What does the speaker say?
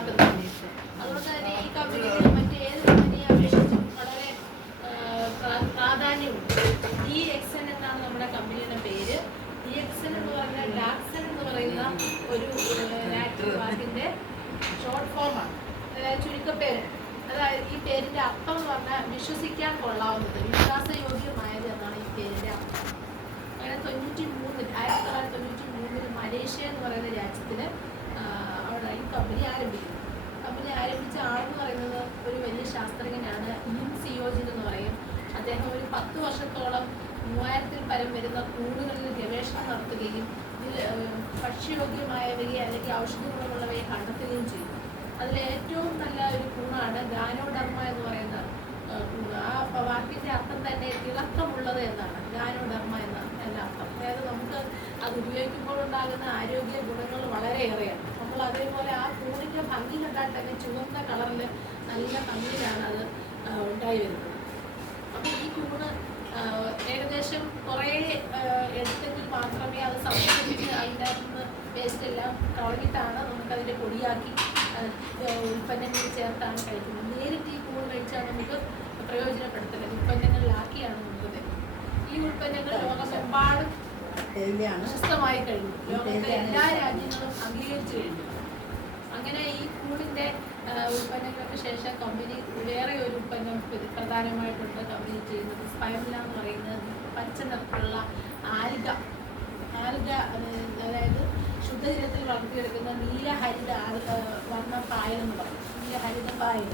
ഉണ്ടാക്കുന്നത്. അതുകൊണ്ട് തന്നെ ഈ കമ്പനികൾ മറ്റേത് കമ്പനിയെ അപേക്ഷിച്ചും വളരെ പ്രാധാന്യമുണ്ട്. DXN എന്നാണ് നമ്മുടെ കമ്പനിയുടെ പേര്. DXN എന്ന് പറഞ്ഞാൽ ഡാക്സൺ എന്ന് പറയുന്ന ഒരു ലാറ്റിൻ വാക്കിന്റെ ഷോർട്ട് ഫോമാണ്, അതായത് ചുരുക്കപ്പേര്. അതായത് ഈ പേരിന്റെ അർത്ഥം എന്ന് പറഞ്ഞാൽ വിശ്വസിക്കാൻ കൊള്ളാവുന്നത്, വിശ്വാസയോഗ്യമായത് എന്നാണ് ഈ പേരിന്റെ അർത്ഥം. അങ്ങനെ 1993 മലേഷ്യ എന്ന് പറയുന്ന രാജ്യത്തിൽ അവിടെ ഈ കമ്പനി ആരംഭിക്കുന്നു. കമ്പനി ആരംഭിച്ച ആളെന്ന് പറയുന്നത് ഒരു വലിയ ശാസ്ത്രജ്ഞനാണ്, ലിൻ സിയോജിൻ എന്ന് പറയും. അദ്ദേഹം ഒരു 10 വർഷത്തോളം 3000-ൽ പരം വരുന്ന കൂടുകളിൽ ഗവേഷണം നടത്തുകയും ഇതിൽ ഭക്ഷ്യയോഗ്യമായവയെ അല്ലെങ്കിൽ ഔഷധ ഗുണമുള്ളവയെ കണ്ടെത്തുകയും ചെയ്തു. അതിൽ ഏറ്റവും നല്ല ഒരു കൂണാണ് ഗാനോഡർമ എന്ന് പറയുന്ന കൂണ്. ആ വാക്കിന്റെ അർത്ഥം തന്നെ തിളക്കമുള്ളത് എന്നാണ്, ഗാനോഡർമ എന്ന അർത്ഥം. അതായത് നമുക്ക് അത് ഉപയോഗിക്കുമ്പോൾ ഉണ്ടാകുന്ന ആരോഗ്യ ഗുണങ്ങൾ വളരെയേറെയാണ്. നമ്മൾ അതേപോലെ ആ കൂണിന്റെ ഭംഗി കണ്ടാൽ തന്നെ ചുവന്ന കളറിൽ നല്ല ഭംഗിയിലാണ് അത് ഉണ്ടായി വരുന്നത്. അപ്പം ഈ കൂണ് ഏകദേശം കുറേ എടുത്തെങ്കിൽ മാത്രമേ അത് സംസ്കരിച്ച് അതിൻ്റെ അകത്തുനിന്ന് വേസ്റ്റ് എല്ലാം കളഞ്ഞിട്ടാണ് നമുക്കതിൻ്റെ പൊടിയാക്കി ഉൽപ്പന്നങ്ങളിൽ ചേർത്താണ് കഴിക്കുന്നത്. നേരിട്ട് ഈ കൂൺ കഴിച്ചാൽ നമുക്ക് പ്രയോജനപ്പെടുത്തില്ല, ഉൽപ്പന്നങ്ങളിലാക്കിയാണ് നമുക്ക് തരുന്നത്. ഈ ഉൽപ്പന്നങ്ങൾ ലോകമെമ്പാടും പ്രശസ്തമായി കഴിഞ്ഞു, ലോകത്തെ എല്ലാ രാജ്യങ്ങളും അംഗീകരിച്ചു കഴിഞ്ഞു. അങ്ങനെ ഈ കൂണിൻ്റെ ഉൽപ്പന്നങ്ങൾക്ക് ശേഷം കമ്പനി വേറെ ഒരു ഉൽപ്പന്നം പ്രധാനമായിട്ടുണ്ട് കമ്പനി ചെയ്യുന്നത്. സ്പൈറുല എന്ന് പറയുന്നത് പച്ച നിറത്തിലുള്ള ആൽഗ, അതായത് ശുദ്ധജലത്തിൽ വളർത്തിയെടുക്കുന്ന നീലഹരിത വർണ്ണ പായൽ എന്ന് പറയും. നീലഹരിത പായൽ